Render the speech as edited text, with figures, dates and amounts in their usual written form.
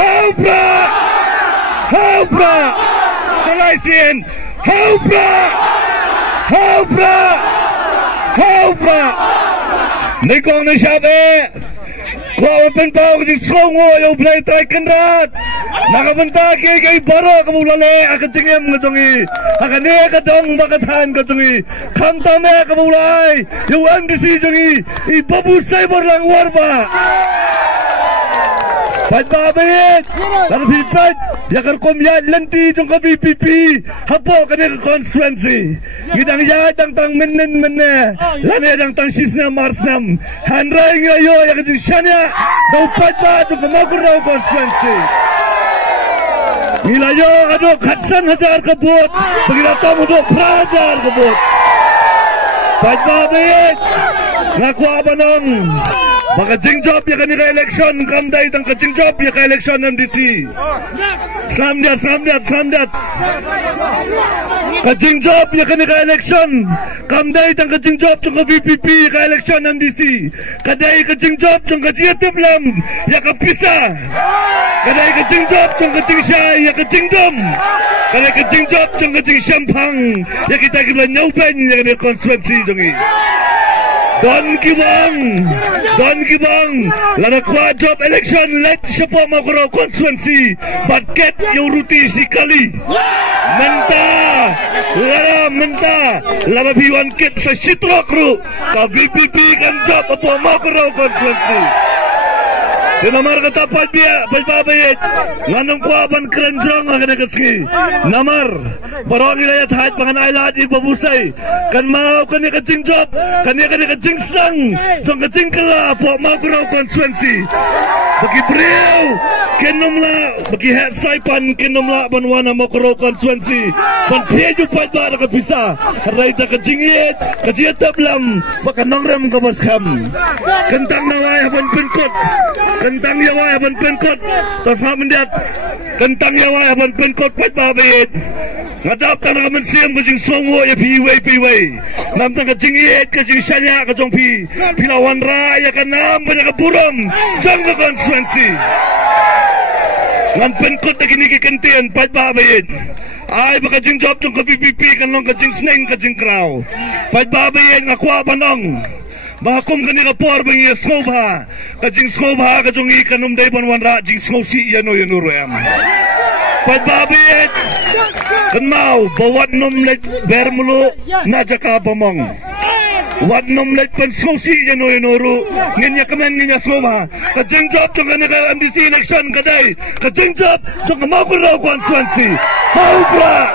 Hopra! Hopra! Selaisian! Hopra! Hopra! Hopra! Ni kong na sabi, kung pintao kasi songo yung play try kanrat. Nakabanta kay baro kamulale akatingem ngatongi. Akane katong makatahan katongi. Kamtame kamulay. Yung andisi jongi ibabusay borlang warba. Pagbabayit, larapipad, yakar komyan lanti jong ka VPP, hapo kani ka constituency. Gidang yadang tang menen, lane dang tang sisna marsnam, hanray ngayo yakar jong syanya, daupad ba jong kamaguraw constituency. Milayo ano katsan hajar kabut, pagilata mo do prajar kabut. Pagbabayit, ngakwa ba nang Makajing job ya kani ka election kamday tang kajing job ya ka election MDC. Samdat. Kajing job ya kani ka election kamday tang kajing job chung ka VPP ka election MDC. Kadai kajing job chung ka jiatiplam ya ka pisa. Kadai kajing job chung ka jingsya ya ka jingdom. Kadai kajing job chung ka jingsyampang ya kita kibla nyaupen ya kani constituency jungi. Don Kibang, lana kwa job election let siapa makro constituency, but get yung ruti si Kali. Menta, lana biwan kit sa Shitro Crew, ka VPP kan job apa makro constituency. Namar kata pagbabayit, nganong kuaban kerenjong akan nagaski. Namar, barang ilayat hait pangan ailat ibabusay. Kan mau kan kajing job, kan kajing sang, jong kajing kela, po mau kurau konstituensi. Bagi beliau, kenomla, bagi hat saipan kenomla banwana mau kurau konstituensi. Pan peju pagba nak bisa, raita kajingiet, kajiat tablam, baka nongrem kabaskam. Kentang nawai haban penkot. Kentang yawai aban penkot tas mendiat kentang yawai aban penkot pagbabayit ngadap tanah mensiam kajing songo ya piwai nam tang kajing iet kajing syanya kajong pilawan raya kanam banyak keburam jang ke konstituensi ngan penkot lagi ni kekentian pagbabayit ay bakajing job jong ke VPP kanong kajing sneng kajing kraw pagbabayit ngakwa banong Makum kani kapor bengi skobha kajing skobha kajong ikanum day banwanra jing skosi yano royam pagbabayit kan mau bawat nom let bermulo najaka pamong wat nom let pan skosi yano ru ngenya kamen ngenya skobha kajing job jong kani ka MDC election kadai kajing job jong mau kurau konstituensi Haubra